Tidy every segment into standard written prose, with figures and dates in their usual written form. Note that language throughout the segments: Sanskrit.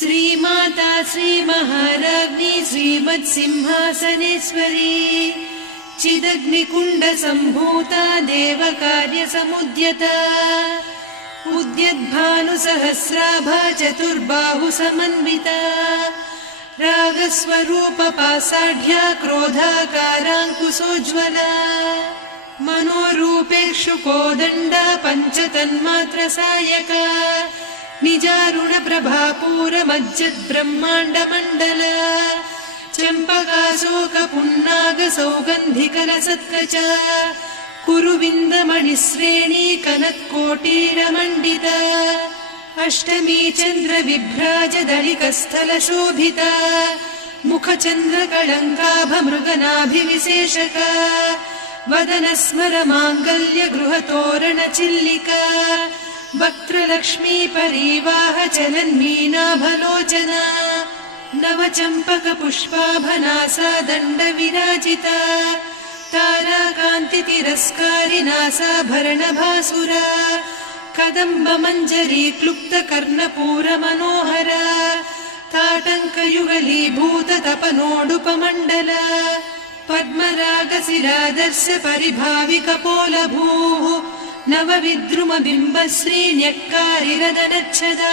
श्रीमाता श्रीमहाराज्ञी श्रीमत्सिंहासनेश्वरी चिदग्निकुण्ड सम्भूता देवकार्यसमुद्यता उद्यद्भानुसहस्राभा चतुर्बाहु समन्विता रागस्वरूपपासाढ्या क्रोधाकाराङ्कुशोज्ज्वला मनोरूपेषु कोदण्डा पञ्चतन्मात्रसायका निजारुणप्रभापूरमज्जद्ब्रह्माण्डमण्डला चम्पकाशोकपुन्नागसौगन्धिकलसत्कचा कुरुविन्दमणिश्रेणी कनत्कोटीरमण्डिता अष्टमी चन्द्रविभ्राजदलिकस्थलशोभिता मुखचन्द्रकळङ्काभमृगनाभिविशेषका वदनस्मरमाङ्गल्य गृहतोरणचिल्लिका वक्त्रलक्ष्मी परिवाह चलन्मीनाभलोचना नवचम्पकपुष्पाभनासा दण्डविराजिता ताराकान्तितिरस्कारिनासाभरणभासुरा कदम्बमञ्जरी क्लुप्तकर्णपूरमनोहरा ताटङ्कयुगलीभूततपनोडुपमण्डला पद्मरागशिरादर्श परिभाविकपोलभूः नवविद्रुमबिम्बश्रीन्यक्कारिरदनच्छदा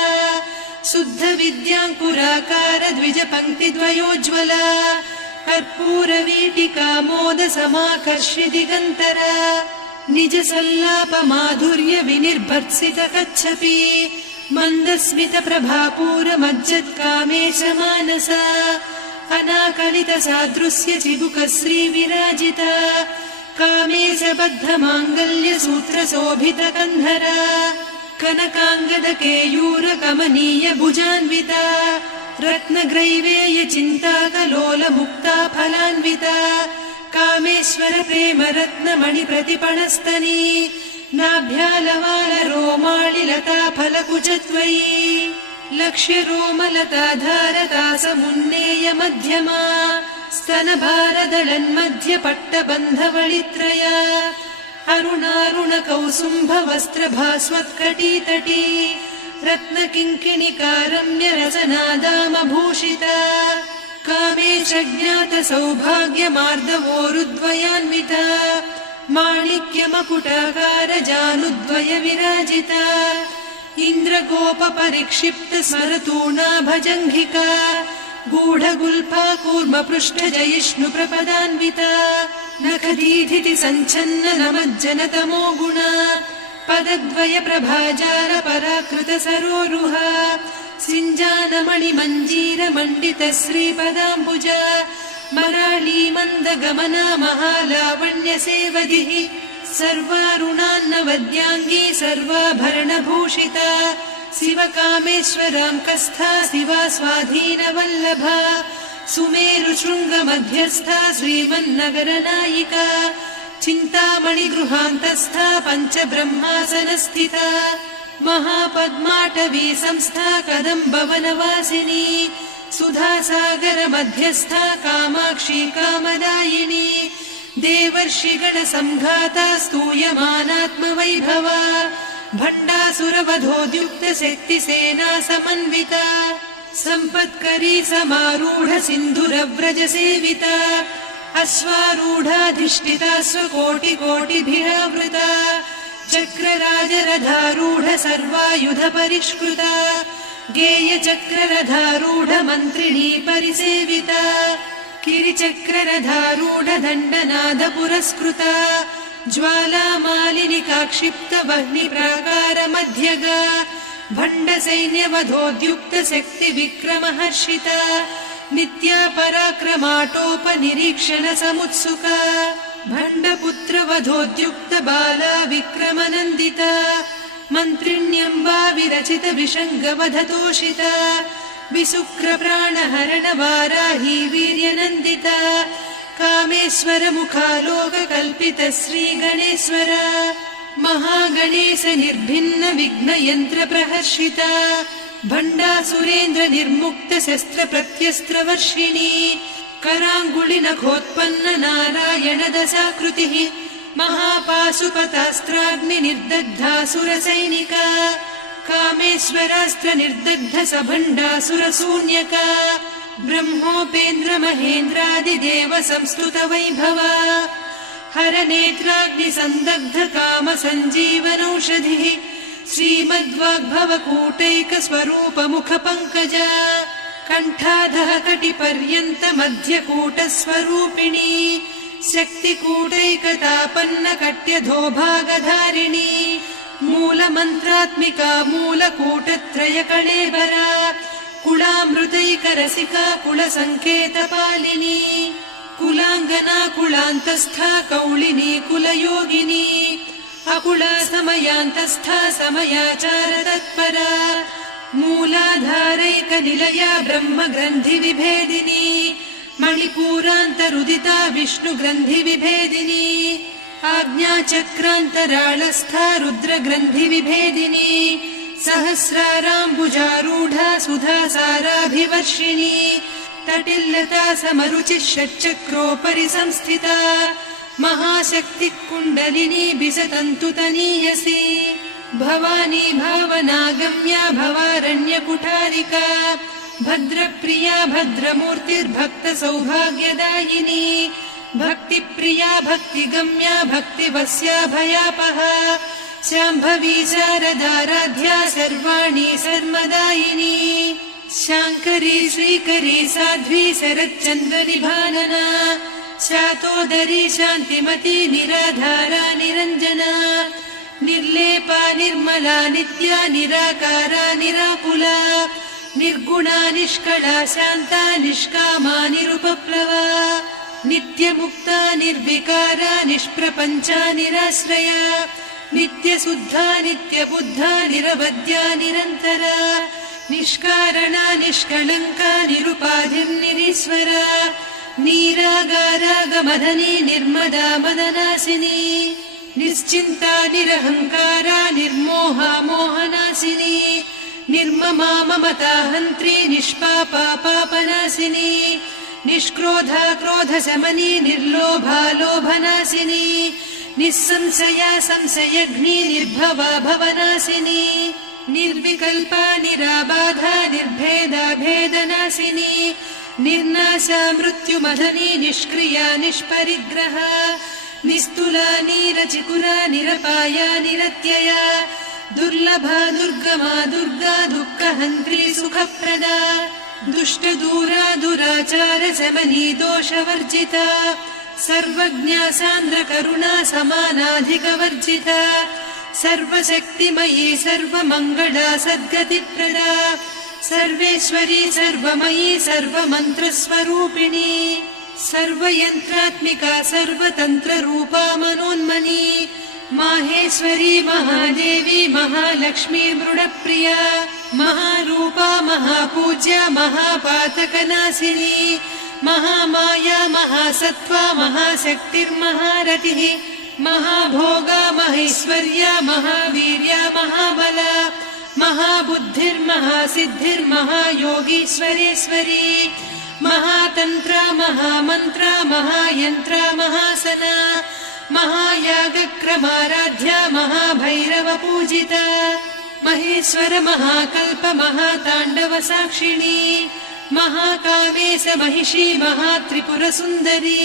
शुद्धविद्याङ्कुराकार द्विजपङ्क्तिद्वयोज्ज्वला कर्पूरवीटिकामोदसमाकर्ष्य दिगन्तरा निजसल्लापमाधुर्य विनिर्भर्त्सितकच्छपि मन्दस्मितप्रभापूरमज्जत्कामेशमानसा अनाकलितसादृश्य चिबुकश्रीविराजिता कामेशबद्धमाङ्गल्यसूत्रशोभितकन्धरा कनकाङ्गदकेयूरकमनीय भुजान्विता रत्नग्रैवेय चिन्ताकलोलमुक्ता फलान्विता कामेश्वर प्रेम रत्नमणिप्रतिपणस्तनी नाभ्यालवालरोमाळिलता फलकुचत्वयी लक्ष्यरोमलताधारतासमुन्नेय मध्यमा स्तनभारदलन्मध्यपट्टबन्धवळित्रया अरुणारुणकौसुम्भवस्त्रभास्वत्कटीतटी रत्नकिङ्किणिकारम्यरसनादामभूषिता कामेशज्ञातसौभाग्यमार्दवोरुद्वयान्विता माणिक्यमकुटाकारजानुद्वय विराजिता इन्द्रगोपपरिक्षिप्तस्मरतूणाभजङ्घिका गूढगुल्फा कूर्मपृष्ठजयिष्णुप्रपदान्विता नखदीधिति सञ्छन्न नमज्जनतमो गुणा पदद्वय प्रभाजाल पराकृत सरोरुहा सिञ्जानमणिमञ्जीरमण्डित श्रीपदाम्बुजा मराळी मन्दगमना महालावण्यसेवधिः सर्वारुणान्नवद्याङ्गी सर्वाभरणभूषिता शिवकामेश्वराङ्कस्था शिवा स्वाधीनवल्लभा सुमेरुशृङ्गमध्यस्था श्रीमन्नगरनायिका चिन्तामणिगृहान्तस्था पञ्चब्रह्मासनस्थिता महापद्माटवी संस्था कदम्बवनवासिनी सुधासागरमध्यस्था कामाक्षी कामदायिनी देवर्षिगणसङ्घाता स्तूयमानात्मवैभवा भण्डासुरवधोद्युक्तशक्तिसेना समन्विता सम्पत्करी समारूढ सिन्धुरव्रजसेविता अश्वारूढाधिष्ठिता स्वकोटिकोटिभिरावृता चक्रराजरथारूढ सर्वायुध परिष्कृता गेयचक्ररथारूढ मन्त्रिणी परिसेविता किरिचक्ररथारूढ दण्डनाद पुरस्कृता ज्वालामालिनिकाक्षिप्त वह्निप्राकार मध्यगा भण्डसैन्यवधोद्युक्त शक्ति विक्रमहर्षिता नित्या पराक्रमाटोपनिरीक्षण समुत्सुका भण्डपुत्रवधोद्युक्त बाला विक्रमनन्दिता मन्त्रिण्यम्बा विरचित विषङ्गवधतोषिता विशुक्रप्राणहरण वाराही वीर्यनन्दिता कामेश्वर मुखालोककल्पित श्रीगणेश्वर महागणेश निर्भिन्न विघ्नयन्त्र प्रहर्षिता भण्डासुरेन्द्र निर्मुक्त शस्त्र प्रत्यस्त्रवर्षिणी कराङ्गुलिनखोत्पन्न नारायण दशाकृतिः महापाशुपतास्त्राग्नि निर्दग्धासुरसैनिका कामेश्वरास्त्र निर्दग्ध सभण्डासुरशून्यका ब्रह्मोपेन्द्र महेन्द्रादिदेव संस्तुत वैभवा हरनेत्राग्नि संदग्ध काम सञ्जीवनौषधिः श्रीमद्वाग्भवकूटैक स्वरूप मुख पङ्कजा कण्ठाधः कटिपर्यन्त मध्यकूट स्वरूपिणी शक्तिकूटैकतापन्न कट्यधोभागधारिणी मूलमन्त्रात्मिका मूलकूटत्रय कळेबरा कुलामृतैकरसिका कुलसङ्केतपालिनी कुलाङ्गना कुलान्तस्था कौलिनी कुलयोगिनी अकुला समयान्तस्था समयाचार तत्परा मूलाधारैकनिलया ब्रह्मग्रन्थिविभेदिनी मणिपूरान्तरुदिता विष्णुग्रन्थिविभेदिनी आज्ञाचक्रान्तराळस्था रुद्रग्रन्थिविभेदिनी सहस्राराम्बुजारूढा सुधासाराभिवर्षिणी तटिल्लता समरुचिः षट्चक्रोपरि संस्थिता महाशक्तिः कुण्डलिनी बिसतन्तुतनीयसी भवानी भावनागम्या भवारण्यकुठारिका भद्रप्रिया भद्रमूर्तिर्भक्तसौभाग्यदायिनी भक्तिप्रिया भक्तिगम्या भक्तिवस्या भयापहा शाम्भवी शारदाराध्या सर्वाणि सर्वदायिनी शाङ्करी श्रीकरी साध्वी शरच्चन्द्रनिभानना शातोदरी शान्तिमती निराधारा निरञ्जना निर्लेपा निर्मला नित्या निराकारा निराकुला निर्गुणा निष्कला शान्ता निष्कामा निरुपप्लवा नित्यमुक्ता निर्विकारा निष्प्रपञ्चा निराश्रया नित्यशुद्धा नित्यबुद्धा निरवद्या निरन्तरा निष्कारणा निष्कलङ्का निरुपाधिर्निरीश्वरा नीरागारागमदनी निर्मदा मदनासिनी निश्चिन्ता निरहङ्कारा निर्मोहा मोहनासिनी निर्ममा ममता हन्त्री निष्पापा पापनासिनी निष्क्रोधा क्रोधशमनी निर्लोभा लोभनासिनी निस्संशया संशयघ्नी निर्भवा भवनासिनी निर्विकल्पा निराबाधा निर्भेदा भेदनासिनी निर्नाशा मृत्युमदनी निष्क्रिया निष्परिग्रहा निस्तुला नीरचिकुरा निरपाया निरत्यया दुर्लभा दुर्गमा दुर्गा दुःखहन्त्री सुखप्रदा दुष्टदूरा दुराचार शमनी दोषवर्जिता सर्वज्ञा सान्द्रकरुणा समानाधिकवर्जिता सर्वशक्तिमयी सर्वमङ्गला सद्गतिप्रदा सर्वेश्वरी सर्वमयी सर्वमन्त्रस्वरूपिणी सर्वयन्त्रात्मिका सर्वतन्त्ररूपा मनोन्मनी माहेश्वरी महादेवी महालक्ष्मी मृडप्रिया महारूपा महापूज्या महापातकनाशिनी महामाया महासत्त्वा महाशक्तिर्महारतिः महाभोगा महेश्वर्या महावीर्या महाबला महाबुद्धिर्महासिद्धिर्महायोगीश्वरेश्वरी महातन्त्रा महामन्त्रा महायन्त्रा महासना महायागक्रमाराध्या महाभैरवपूजिता महेश्वर महाकल्प महाताण्डव साक्षिणी महाकामेश महिषी महात्रिपुरसुन्दरी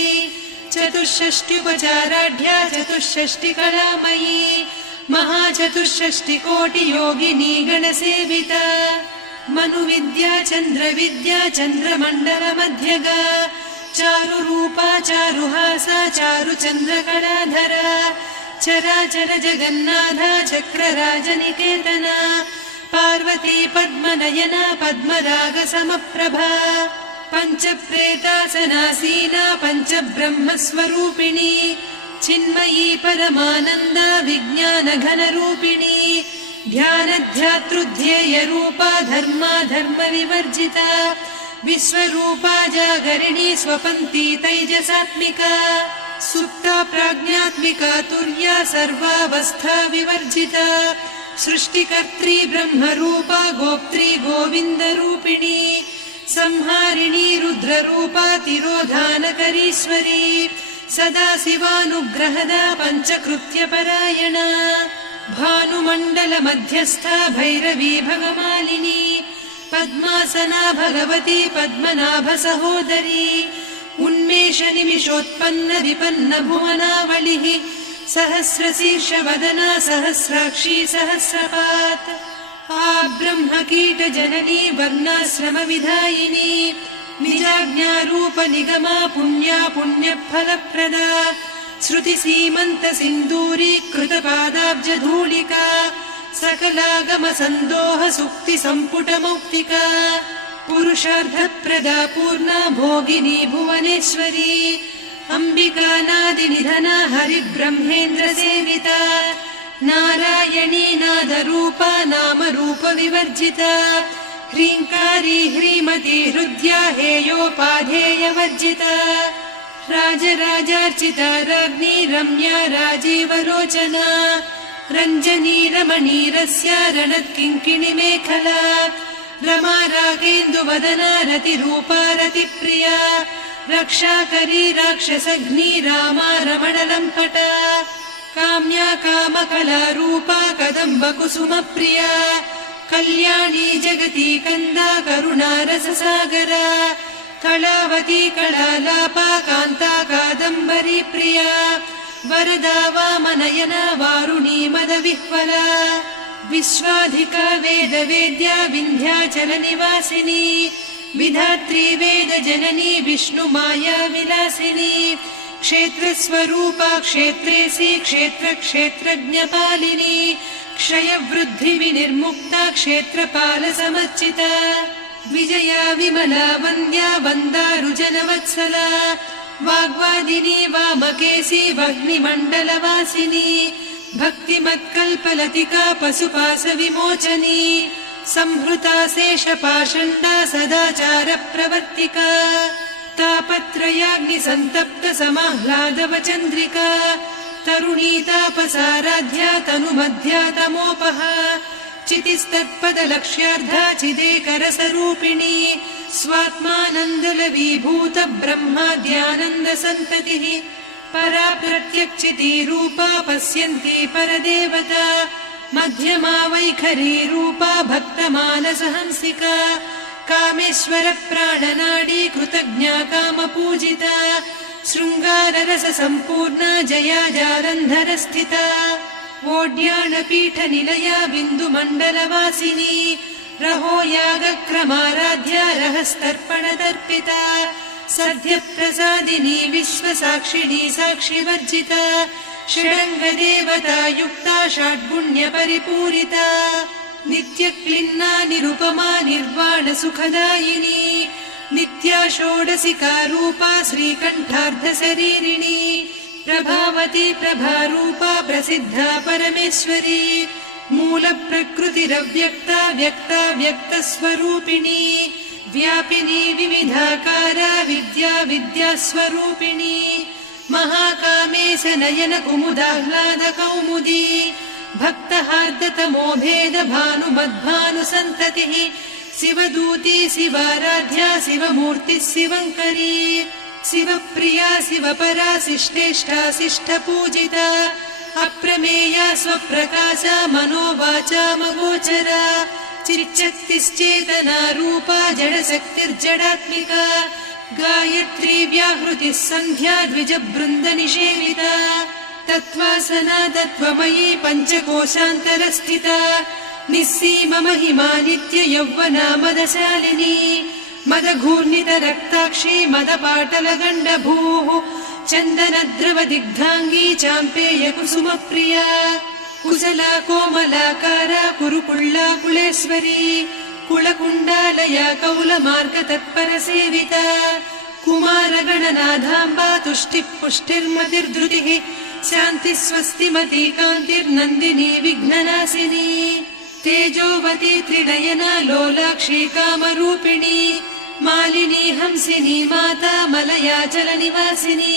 चतुष्षष्ट्युपचाराढ्या चतुष्षष्टिकलामयी महाचतुष्षष्टिकोटियोगिनी गणसेविता मनुविद्या चन्द्रविद्या चन्द्रमण्डलमध्यगा चारुरूपा चारुहासा चारुचन्द्रकलाधरा चराचर जगन्नाथा चक्रराजनिकेतना पार्वती पद्मनयना पद्मरागसमप्रभा पञ्चप्रेतासनासीना पञ्चब्रह्मस्वरूपिणी चिन्मयी परमानन्दा विज्ञानघनरूपिणी ध्यानध्यातृध्येयरूपा धर्मा धर्मविवर्जिता विश्वरूपा जागरिणी स्वपन्ती तैजसात्मिका सुप्ता प्राज्ञात्मिका तुर्या सर्वावस्था विवर्जिता सृष्टिकर्त्री ब्रह्मरूपा गोप्त्री गोविन्दरूपिणी संहारिणी रुद्ररूपा तिरोधानकरीश्वरी सदा शिवानुग्रहदा पञ्चकृत्यपरायणा भानुमण्डल मध्यस्था भैरवी भगमालिनी पद्मासना भगवती पद्मनाभ सहोदरी उन्मेष निमिषोत्पन्न विपन्न भुवनावलिः सहस्रशीर्ष वदना सहस्राक्षी सहस्रपात् ब्रह्म कीट जननी वर्णाश्रम विधायिनी निजाज्ञारूप निगमा पुण्या पुण्यफलप्रदा श्रुति सीमन्त सिन्दूरी कृत पादाब्ज धूलिका सकलागम सन्दोह सुक्ति सम्पुट मौक्तिका पुरुषार्थप्रदा पूर्णा भोगिनी भुवनेश्वरी अंबिका नादि निधना हरिब्रह्मेन्द्र सेविता नारायणी नादरूपा नाम रूप विवर्जिता ह्रीङ्कारी ह्रीमती हृद्या हेयोपाधेय वर्जिता राजराजार्चिता राज्ञी रम्या राजीवलोचना रञ्जनी रमणीरस्या रणत्किङ्किणी मेखला रमा रागेन्दुवदना रतिरूपा रतिप्रिया रक्षाकरी राक्षसग्नी रामा रमणलम्पटा काम्या कामकला रूपा कदम्ब कुसुमप्रिया कल्याणी जगती कन्दा करुणा रससागरा कलावती कलालापा कान्ता कादम्बरी प्रिया वरदा वामनयना वारुणी मदविह्वला विश्वाधिका वेदवेद्या विन्ध्याचल निवासिनी विधात्री वेद जननी विष्णु माया विलासिनी क्षेत्रस्वरूपा क्षेत्रेसी क्षेत्र क्षेत्रज्ञपालिनी क्षय वृद्धि विनिर्मुक्ता क्षेत्रपाल समर्चिता विजया विमला वन्द्या वन्दारुजनवत्सला वाग्वादिनी वामकेशी वह्निमण्डलवासिनी भक्तिमत्कल्पलतिका पशुपाश विमोचनी संहृता शेषपाषण्डा सदाचार प्रवर्तिका तापत्रयाग्निसन्तप्त समाह्लादवचन्द्रिका तरुणी तापसाराध्या तनुमध्या तमोपहा चितिस्तत्पदलक्ष्यार्धा चिदेकरसरूपिणी स्वात्मानन्दलवीभूत ब्रह्माद्यानन्द सन्ततिः परा प्रत्यक्षितीरूपा पश्यन्ती परदेवता मध्यमा वैखरी रूपा भक्तमानसहंसिका कामेश्वर प्राणनाडी कृतज्ञा कामपूजिता शृङ्गाररस सम्पूर्णा जया जालन्धर स्थिता वोड्याणपीठ निलया बिन्दुमण्डलवासिनी रहो यागक्रमाराध्या रहस्तर्पणदर्पिता सद्यप्रसादिनी विश्वसाक्षिणी साक्षिवर्जिता षडङ्गदेवता युक्ता षड्गुण्यपरिपूरिता नित्यक्लिन्ना निरुपमा निर्वाण सुखदायिनी नित्या षोडशिका रूपा श्रीकण्ठार्धशरीरिणी प्रभावती प्रभारूपा प्रसिद्धा परमेश्वरी मूलप्रकृतिरव्यक्ता व्यक्ता व्यक्तस्वरूपिणी व्यापिनी विविधाकारा विद्या विद्यास्वरूपिणी महाकामेश नयन कुमुदाह्लाद कौमुदी भक्तहार्दतमो भेद भानुमद्भानुसन्ततिः शिवदूती शिवाराध्या शिवमूर्तिः शिवङ्करी शिवप्रिया शिवपरा शिष्टेष्टा शिष्टपूजिता अप्रमेया स्वप्रकाशा मनोवाचामगोचरा चिच्चक्तिश्चेतना रूपा जडशक्तिर्जडात्मिका गायत्री व्याहृतिः सन्ध्या द्विजबृन्दनिषेविता तत्त्वासना तत्त्वमयी पञ्चकोशान्तरस्थिता निस्सीम महिमा नित्य यौवना मदशालिनी मदघूर्णित रक्ताक्षी मदपाटलगण्डभूः चन्दनद्रवदिग्धाङ्गी चाम्पेय कुसुमप्रिया कुशला कोमलाकारा कुरुकुळ्ळा कुलेश्वरी कुलकुण्डालया कौलमार्ग तत्परसेविता कुमारगणनाथाम्बा तुष्टिः पुष्टिर्मतिर्धृतिः शान्तिः स्वस्तिमती कान्तिर्नन्दिनी विघ्ननाशिनी तेजोवती त्रिनयना लोलाक्षी कामरूपिणी मालिनी हंसिनी माता मलयाचलनिवासिनी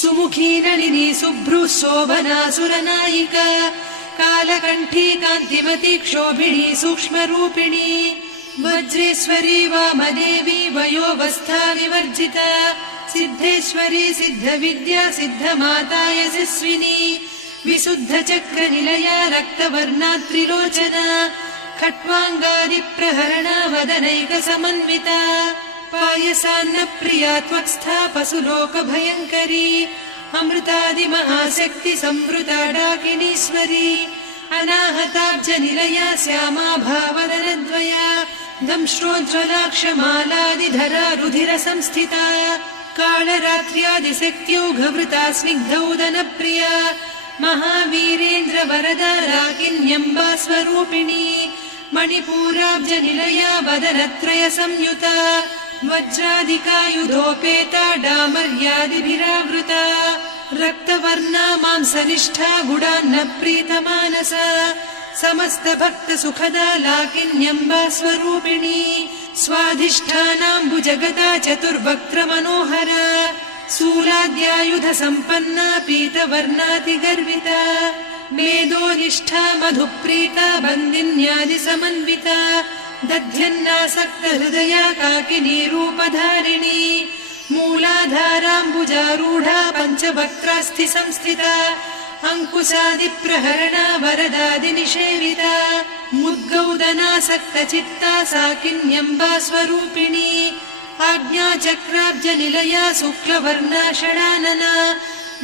सुमुखी नलिनी शुभ्रुः शोभना सुरनायिका कालकण्ठी कान्तिमती क्षोभिणी सूक्ष्मरूपिणी वज्रेश्वरी वामदेवी वयोवस्था विवर्जिता सिद्धेश्वरी सिद्धविद्या सिद्धमाता यशस्विनी विशुद्धचक्रनिलया रक्तवर्णात्रिलोचना खट्वाङ्गादिप्रहरणा वदनैकसमन्विता पायसान्नप्रिया त्वक्स्था पशुलोकभयङ्करी अमृतादिमहाशक्ति संवृता डाकिनीश्वरी अनाहताब्जनिलया श्यामा भावदनद्वया दंश्रोज्ज्वलाक्षमालादिधरा रुधिरसंस्थिता कालरात्र्यादिशक्त्यौघवृता स्निग्धौदनप्रिया महावीरेन्द्रवरदा राकिन्यम्बा स्वरूपिणी मणिपूराब्जनिलया वदनत्रय संयुता वज्रादिकायुधोपेता डामर्यादिभिरावृता रक्तवर्णा मांसनिष्ठा गुडान्न प्रीतमानसा समस्तभक्तसुखदा लाकिन्यम्बा स्वरूपिणी स्वाधिष्ठानाम्बुजगदा चतुर्वक्त्रमनोहरा शूलाद्यायुधसम्पन्ना पीतवर्णातिगर्विता मेदोनिष्ठा मधुप्रीता बन्दिन्यादिसमन्विता दध्यन्नासक्तहृदया काकिनी रूपधारिणी मूलाधाराम्बुजारूढा पञ्चवक्त्रास्थि संस्थिता अङ्कुशादिप्रहरणा वरदादिनिषेविता मुद्गौदनासक्तचित्ता साकिन्यम्बा स्वरूपिणी आज्ञाचक्राब्जनिलया शुक्लवर्णा षडानना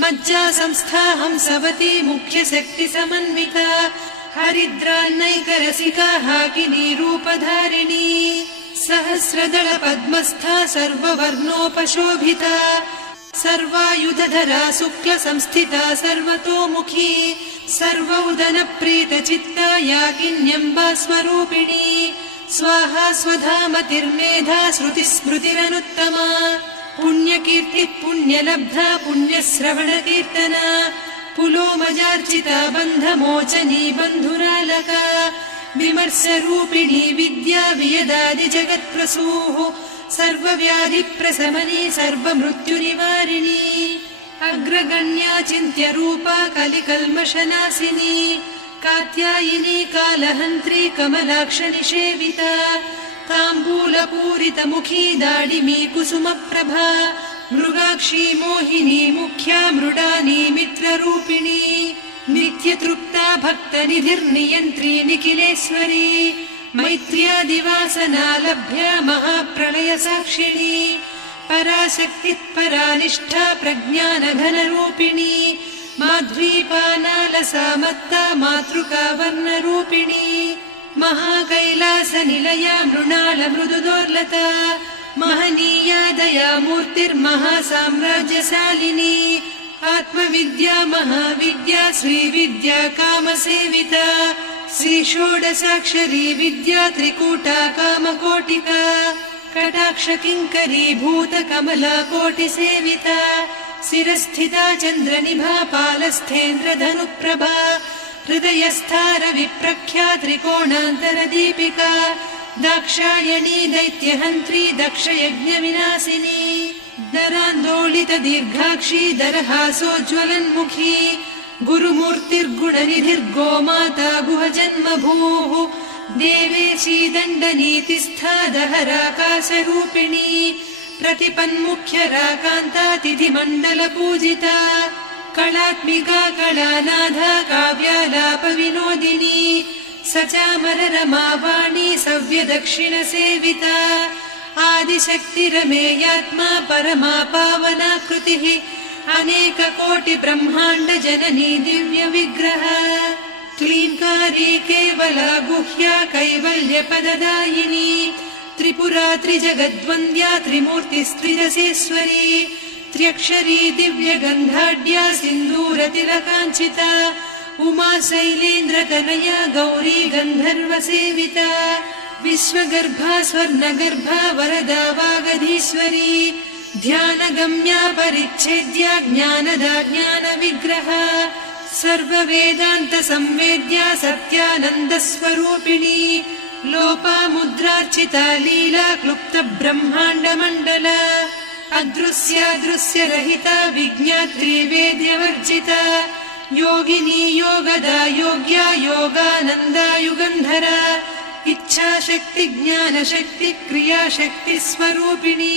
मज्जा संस्था हंसवती मुख्यशक्तिसमन्विता हरिद्रान्नैकरसिका हाकिनी रूपधारिणी सहस्रदल पद्मस्था सर्ववर्णोपशोभिता सर्वायुधधरा शुक्लसंस्थिता सर्वतोमुखी सर्वौदनप्रीतचित्ता याकिन्यम्बा स्वरूपिणी स्वाहा स्वधामतिर्मेधा श्रुतिस्मृतिरनुत्तमा पुण्यकीर्तिः पुण्यलब्धा पुण्यश्रवणकीर्तना पुलोमजार्चिता बन्धमोचनी बन्धुरालका विमर्शरूपिणी विद्या वियदादिजगत्प्रसूः सर्वव्याधिप्रशमनी सर्वमृत्युनिवारिणी अग्रगण्या चिन्त्यरूपा कलिकल्मषनाशिनी कात्यायिनी कालहन्त्री कमलाक्षनिषेविता ताम्बूलपूरितमुखी दाडिमी कुसुमप्रभा मृगाक्षी मोहिनी मुख्या मृडानी मित्ररूपिणी नित्यतृप्ता भक्तनिधिर्नियन्त्री निखिलेश्वरी मैत्र्यादिवासना लभ्या महाप्रलयसाक्षिणी पराशक्तिः परानिष्ठा प्रज्ञानघनरूपिणी माध्वीपानालसामत्ता मातृका वर्णरूपिणी महाकैलासनिलया मृणालमृदुदोर्लता महनीया दया मूर्तिर्महासाम्राज्यशालिनी आत्मविद्या महाविद्या श्रीविद्या कामसेविता श्रीषोडशाक्षरी विद्या त्रिकूटा कामकोटिका कटाक्षकिङ्करी भूतकमला कोटिसेविता शिरस्थिता चन्द्रनिभा पालस्थेन्द्रधनुप्रभा हृदयस्था रविप्रख्या त्रिकोणान्तरदीपिका दाक्षायणी दैत्यहन्त्री दक्षयज्ञविनाशिनी दरान्दोलितदीर्घाक्षी दरहासोज्ज्वलन्मुखी गुरुमूर्तिर्गुणनिधिर्गोमाता गुहजन्मभूः देवेशी दण्डनीतिस्था दहराकाशरूपिणी प्रतिपन्मुख्यराकान्ता तिथिमण्डलपूजिता कलात्मिका कलानाथा काव्यालापविनोदिनी सचामररमावाणी सव्यदक्षिणसेविता आदिशक्तिरमेयात्मा परमा पावनाकृतिः अनेककोटिब्रह्माण्डजननी दिव्यविग्रह क्लीङ्कारी केवला गुह्या कैवल्यपददायिनी त्रिपुरा त्रिजगद्वन्द्या त्रिमूर्तिस्त्रिदशेश्वरी त्र्यक्षरी दिव्यगन्धाढ्या सिन्दूरतिलकाञ्चिता उमा शैलेन्द्रतनया गौरी गन्धर्वसेविता विश्वगर्भा स्वर्णगर्भा वरदा वागधीश्वरी ध्यानगम्या परिच्छेद्या ज्ञानदा ज्ञानविग्रहा सर्ववेदान्तसंवेद्या सत्यानन्दस्वरूपिणी लोपामुद्रार्चिता लीला क्लुप्तब्रह्माण्डमण्डला अदृश्यादृश्यरहिता विज्ञात्री वेद्यवर्जिता योगिनी योगदा योग्या योगानन्दा युगन्धरा इच्छाशक्ति ज्ञानशक्ति क्रियाशक्ति स्वरूपिणी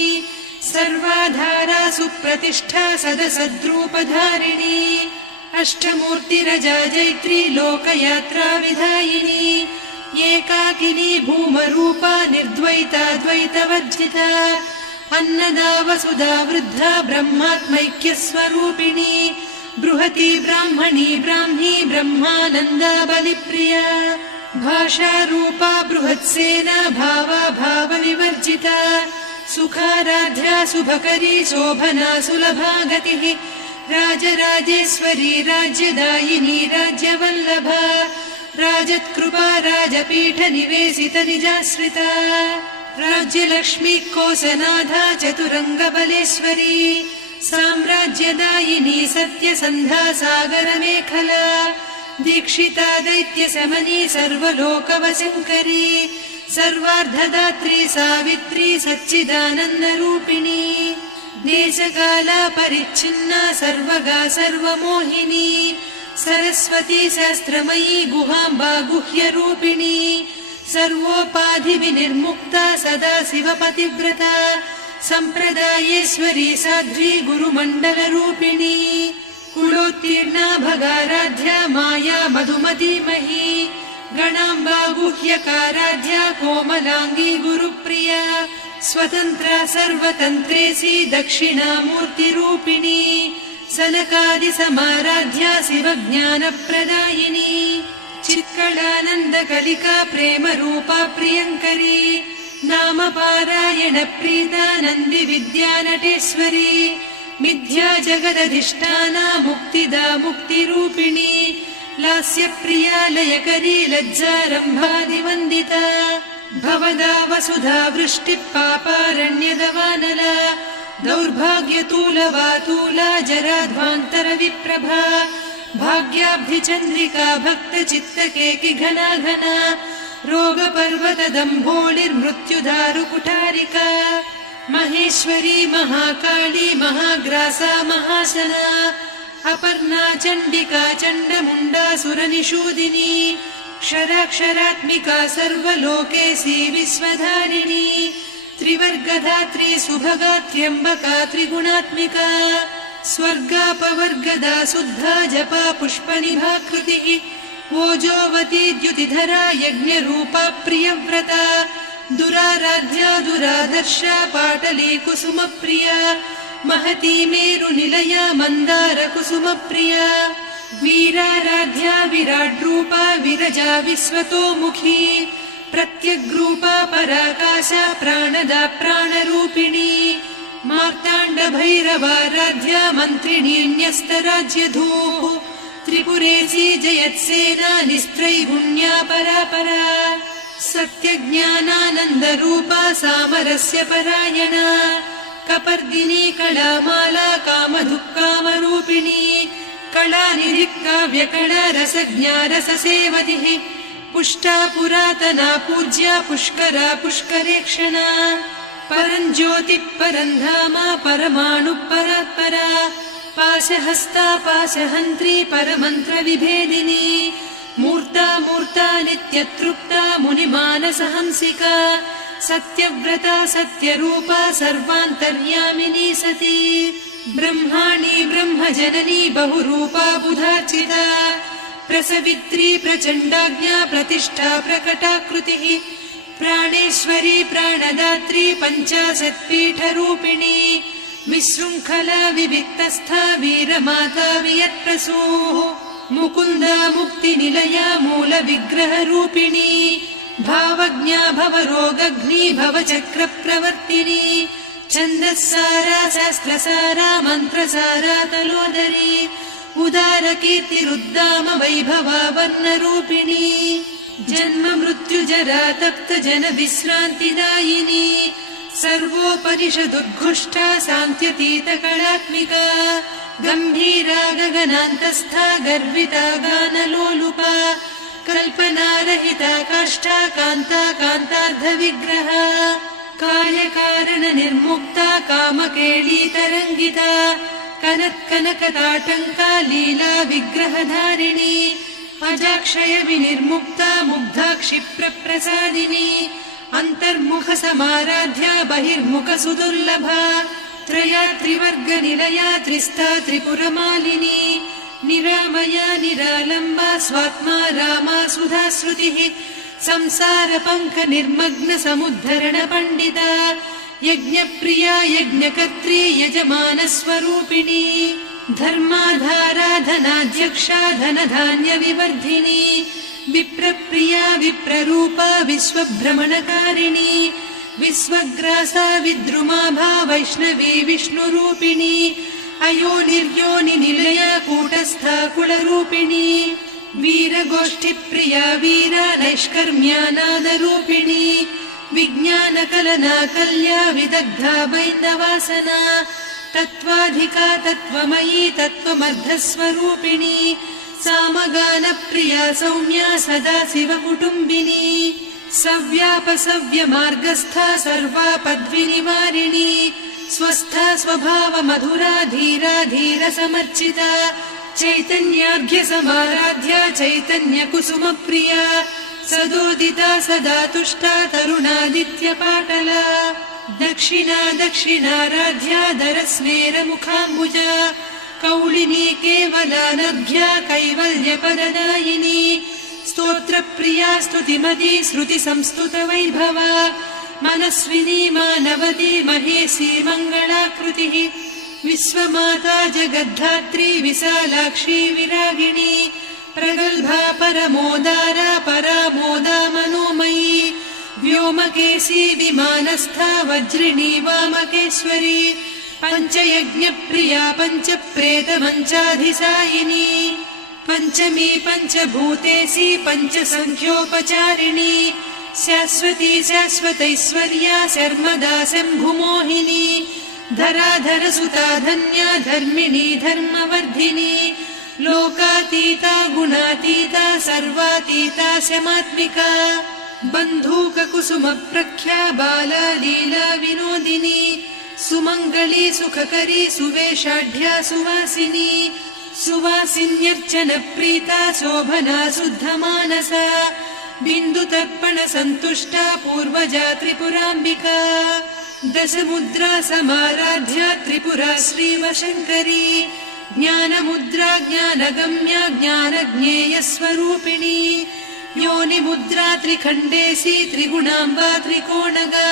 सर्वाधारा सुप्रतिष्ठा सदसद्रूपधारिणी अष्टमूर्तिरजा जैत्री लोकयात्रा विधायिनी एकाकिनी भूमरूपा निर्द्वैता द्वैतवर्जिता अन्नदा वसुधा वृद्धा ब्रह्मात्मैक्यस्वरूपिणी बृहती ब्राह्मणी ब्राह्मी ब्रह्मानन्दा बलिप्रिया भाषारूपा बृहत्सेना भावा भावविवर्जिता सुखाराध्या शुभकरी शोभना सुलभा गतिः राजराजेश्वरी राज्यदायिनी राज्यवल्लभा राजत्कृपा राजपीठ निवेशित निजाश्रिता राज्यलक्ष्मी कोसनाधा चतुरङ्गबलेश्वरी साम्राज्यदायिनी सत्यसन्धा सागरमेखला दीक्षिता दैत्यशमनी सर्वलोकवशङ्करी सर्वार्धदात्री सावित्री सच्चिदानन्दरूपिणी देशकाला परिच्छिन्ना सर्वगा सर्वमोहिनी सरस्वती शास्त्रमयी गुहाम्बा गुह्यरूपिणी सर्वोपाधिविनिर्मुक्ता सदा शिवपतिव्रता सम्प्रदायेश्वरी साध्वी गुरुमण्डलरूपिणी कुलोत्तीर्णा भगाराध्या माया मधुमतीमही गणाम्बा गुह्यकाराध्या कोमलाङ्गी गुरुप्रिया स्वतन्त्रा सर्वतन्त्रेसी दक्षिणामूर्तिरूपिणी सनकादिसमाराध्या शिवज्ञानप्रदायिनी चित्कलानन्दकलिका प्रेमरूपा प्रियङ्करी नामपारायणप्रीता नन्दिविद्यानटेश्वरी मिथ्या जगदधिष्ठाना मुक्तिदा मुक्तिरूपिणी लास्यप्रिया लयकरी लज्जारम्भादिवन्दिता भवदा वसुधा वृष्टिः पापारण्यदवानला दौर्भाग्यतूलवातूला जराध्वान्तरविप्रभा भाग्याब्धिचन्द्रिका भक्तचित्तकेकि घना घना रोगपर्वतदम्भोलिर्मृत्युदारुकुठारिका महेश्वरी महाकाली महाग्रासा महाशना अपर्णा चण्डिका चण्डमुण्डा सुरनिषूदिनी क्षराक्षरात्मिका सर्वलोकेशी विश्वधारिणी त्रिवर्गधात्री सुभगा त्र्यम्बका त्रिगुणात्मिका स्वर्गापवर्गदा शुद्धा जपा पुष्पनिभाकृतिः ओजोवती द्युतिधरा यज्ञरूपा प्रियव्रता दुराराध्या दुरादर्शा पाटली कुसुमप्रिया महती मेरुनिलया मन्दार कुसुमप्रिया वीराराध्या विराड्रूपा विरजा विश्वतोमुखी प्रत्यग्रूपा पराकाशा प्राणदा प्राणरूपिणी मार्ताण्ड भैरवाराध्या मन्त्रिणी न्यस्तराज्यधूः त्रिपुरेशी जयत्सेना निस्त्रैगुण्या परापरा सत्यज्ञानानन्दरूपा सामरस्य परायणा कपर्दिनी कलामाला कामधुक्कामरूपिणी कलानिधिकाव्यकला रसज्ञा रससेवतिः पुष्टा पुरातना पूज्या पुष्करा पुष्करेक्षणा परञ्ज्योतिः परन्धामा परमाणुः परात्परा पाशहस्ता पाशहन्त्री परमन्त्रविभेदिनी मूर्ता मूर्ता नित्यतृप्ता मुनिमानसहंसिका सत्यव्रता सत्यरूपा सर्वान्तर्यामिनी सती ब्रह्माणी ब्रह्मजननी बहुरूपा बुधार्चिता प्रसवित्री प्रचण्डाज्ञा प्रतिष्ठा प्रकटाकृतिः प्राणेश्वरी प्राणदात्री पञ्चाशत्पीठरूपिणी विशृङ्खला विविक्तस्था वीरमाता वियत्प्रसूः मुकुन्दा मुक्तिनिलया मूलविग्रहरूपिणी भावज्ञा भवरोगघ्नी भवचक्रप्रवर्तिनी छन्दस्सारा शास्त्रसारा मन्त्रसारा तलोदरी उदारकीर्तिरुद्दाम वैभवा वर्णरूपिणी जन्म मृत्युजरा तप्त जन विश्रान्तिदायिनी सर्वोपनिषदुद्घुष्टा सान्त्यतीतकलात्मिका गम्भीरा गगनान्तस्था गर्विता गानलोलुपा कल्पनारहिता काष्ठा कान्ता कान्तार्धविग्रहा कार्यकारणनिर्मुक्ता कामकेळीतरङ्गिता कनत्कनकताटङ्का लीला विग्रहधारिणी अजाक्षय विनिर्मुक्ता मुग्धा क्षिप्रप्रसादिनी अन्तर्मुखसमाराध्या बहिर्मुख सुदुर्लभा त्रया त्रिवर्गनिलया त्रिस्था त्रिपुरमालिनी निरामया निरालम्बा स्वात्मा रामा सुधाश्रुतिः संसारपङ्क निर्मग्न समुद्धरण पण्डिता यज्ञप्रिया यज्ञकर्त्री यजमानस्वरूपिणी धर्माधारा धनाध्यक्षा धनधान्य विवर्धिनी विप्रप्रिया विप्ररूपा विश्वभ्रमणकारिणी विश्वग्रासा विद्रुमाभा वैष्णवी विष्णुरूपिणी अयोनिर्योनि निलया कूटस्था कुलरूपिणी वीरगोष्ठिप्रिया वीरा नैष्कर्म्यानादरूपिणी विज्ञानकलना कल्या विदग्धा बैन्दवासना तत्त्वाधिका तत्त्वमयी तत्त्वमर्धस्वरूपिणी सामगानप्रिया सौम्या सदा शिवकुटुम्बिनी सव्यापसव्यमार्गस्था सर्वापद्विनिवारिणी स्वस्था स्वभावमधुरा धीरा धीरसमर्चिता चैतन्यार्घ्यसमाराध्या चैतन्यकुसुमप्रिया सदोदिता सदा तुष्टा तरुणादित्यपाटला दक्षिणा दक्षिणाराध्या दरस्मेरमुखाम्बुजा कौलिनी केवलानभ्या कैवल्यपददायिनी स्तोत्रप्रिया स्तुतिमती श्रुतिसंस्तुतवैभवा मनस्विनी मानवती महेशी मङ्गलाकृतिः विश्वमाता जगद्धात्री विशालाक्षी विरागिणी प्रगल्भा परमोदारा परामोदा मनोमयी व्योमकेशी विमानस्था वज्रिणी वामकेश्वरी पञ्चयज्ञप्रिया पञ्चप्रेतमञ्चाधिसायिनी पञ्चमी पञ्चभूतेशी पञ्चसङ्ख्योपचारिणी शाश्वती शाश्वतैश्वर्या शर्मदा शम्भुमोहिनी धराधरसुता धन्या धर्मिणी धर्मवर्धिनी लोकातीता गुणातीता सर्वातीता शमात्मिका बन्धूककुसुमप्रख्या बाला लीला विनोदिनी सुमङ्गली सुखकरी सुवेशाढ्या सुवासिनी सुवासिन्यर्चनप्रीता शोभना शुद्धमानसा बिन्दुतर्पणसन्तुष्टा पूर्वजा त्रिपुराम्बिका दशमुद्रा समाराध्या त्रिपुरा श्रीवशङ्करी ज्ञानमुद्रा ज्ञानगम्या ज्ञानज्ञेयस्वरूपिणी योनिमुद्रा त्रिखण्डेशी त्रिगुणाम्बा त्रिकोणगा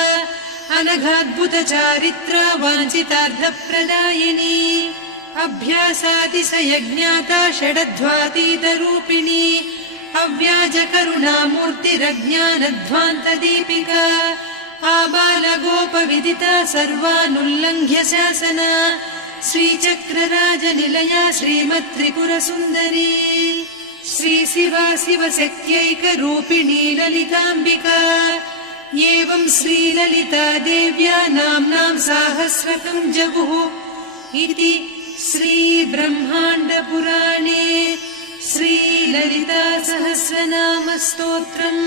अनघाद्भुतचारित्रा वाञ्छितार्थप्रदायिनी अभ्यासातिशयज्ञाता षडध्वातीतरूपिणी अव्याजकरुणामूर्तिरज्ञानध्वान्तदीपिका आबालगोपविदिता सर्वानुल्लङ्घ्य शासना श्रीचक्रराजनिलया श्रीमत्त्रिपुरसुन्दरी श्रीशिवा शिवशक्त्यैकरूपिणी ललिताम्बिका एवं श्रीललिता देव्या नाम्नां साहस्रकं जगुः इति श्रीब्रह्माण्डपुराणे श्रीललिता सहस्रनामस्तोत्रम्